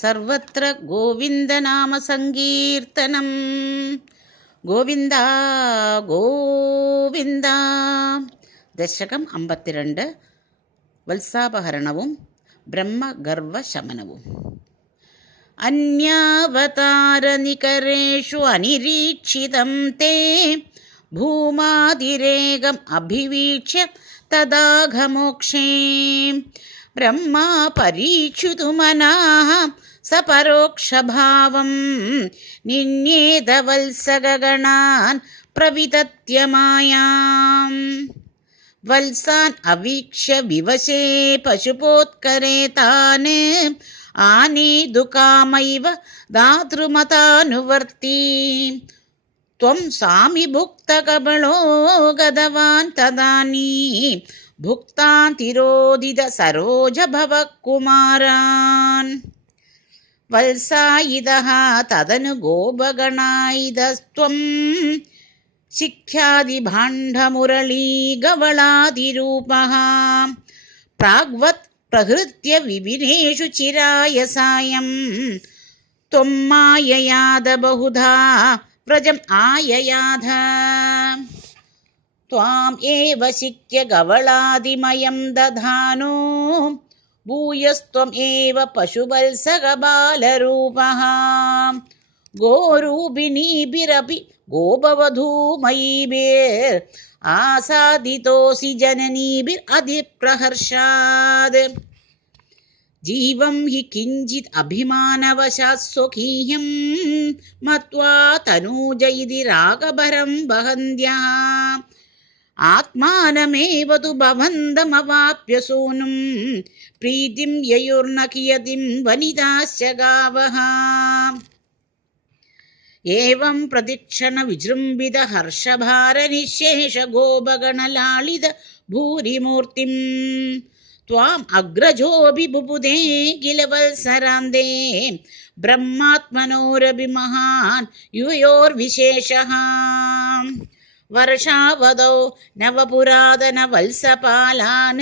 സർവത്ര ഗോവിന്ദനാമസങ്കീർത്തനം. ഗോവിന്ദ ഗോവിന്ദ. ദശകം 52. വത്സാപഹരണവും ബ്രഹ്മഗർവശമനവും. അന്യാവതാരനികരേഷു അനിരീക്ഷിതം തേ ഭൂമാതിരേകം അഭിവീക്ഷ്യ തദാഘമോക്ഷേ ബ്രഹ്മാ പരീക്ഷിതുമനാഃ സപരോക്ഷഭാവം നിന്യേതവത്സഗണാൻ പ്രവിതത്യമായാം. വത്സാൻ അവീക്ഷ്യ വിവശേ പശുപോത്കരേ താൻ ആനേതുകാമൈവ ധാതൃമതാനുവർത്തി ത്വം സ്വാമി ഭുക്തകബളോ ഗതവാൻ തദാനീം ഭുക്താൻ തിരോദിത സരോജഭവകുമാരാൻ. വത്സായിതഃ തദനു ഗോപഗണായിതസ്ത്വം ശിഖ്യാദിഭാണ്ഡമുരളീഗവളാദിരൂപഃ പ്രാഗ്വത് പ്രഹൃത്യ വിപിനേഷു ചിരായ സായം ത്വം മായയാദ ബഹുധാ വ്രജം ആയയാധ. ത്വാം ഏവ ശിക്യ ഗവളാദിമയം ദധാനോ ഭൂയസ്ത്വം ഏവ പശുവത്സകബാലരൂപഃ ഗോരൂപിണീഭിരപി ഗോപവധൂമയീഭിർ ആസാദിതോസി ജനനീഭിർ അതിപ്രഹർഷാത്. ജീവം ഹി കിഞ്ചിത് അഭിമാനവശാത് സ്വകീയം മത്വാ തനൂജ ഇതി രാഗഭരം വഹന്ത്യഃ ആത്മാനമേവ തു ഭവന്തമവാപ്യ സൂനും പ്രീതിം യയുർന കിയതിം വനിതാശ്ച ഗാവഃ. ഏവം പ്രതിക്ഷണ വിജൃംഭിത ഹർഷഭാരനിശേഷ ഗോപഗണലാളിത ഭൂരിമൂർത്തിം ത്വാം അഗ്രജോഭി ബുബുദേ കില വത്സരാന്തേ ബ്രഹ്മാത്മനോരപി മഹാൻ യുവയോർവിശേഷഃ. വർഷാവതൗ നവപുരാതന വത്സപാലാൻ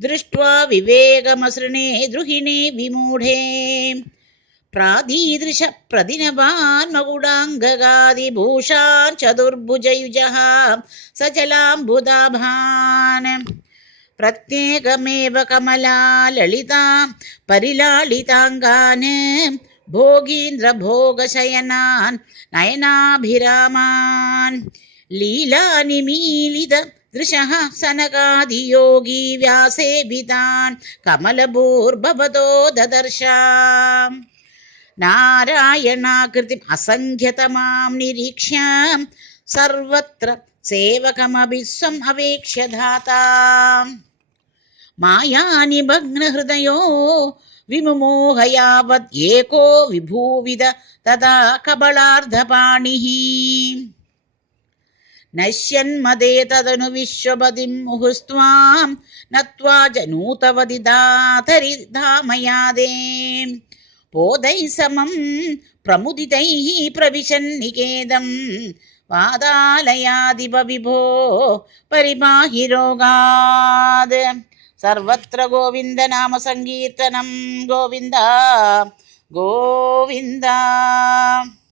ദൃഷ്ട്വാ വിവേകമസൃണേ ദ്രുഹിണേ വിമൂഢേ പ്രാദീദൃശ പ്രതിനവാൻ മകുടാംഗകാദിഭൂഷാൻ ചതുർഭുജയുജഃ സചലാംബുദാഭാൻ. പ്രത്യേകമേവ കമലാ ലളിതാ പരിലാളിതാംഗാൻ ഭോഗീന്ദ്രഭോഗശയനാൻ നയനാഭിരാമാൻ ലീലാനിമീലിത ദൃശഃ സനകാദിയോഗീ വ്യാസേവിതാൻ കമലഭൂർഭവതോ ദദർശ. നാരായണാകൃതിം അസംഖ്യതമാം നിരീക്ഷ്യ സർവത്ര സേവകമഭി സ്വം അവേക്ഷ്യ ധാതാ മായാനിഭഗ്നഹൃദയോ വിമുമോഹയാവത് ഏകോ വിഭൂവിത തദാ കബളാർദ്ധപാണിഃ നശ്യന്മദേ തദനു വിശ്വപതിം മുഹുസ്ത്വാം നത്വാ ജനൂതവതി ധാതരി ധാമയാദേ പോതൈ സമം പ്രമുദിതൈഃ പ്രവിശന്നികേദം വാതാലയാദിപ വിഭോ പരിപാഹി രോഗാത്. സർവത്ര ഗോവിന്ദനാമ സങ്കീർത്തനം. ഗോവിന്ദ ഗോവിന്ദ.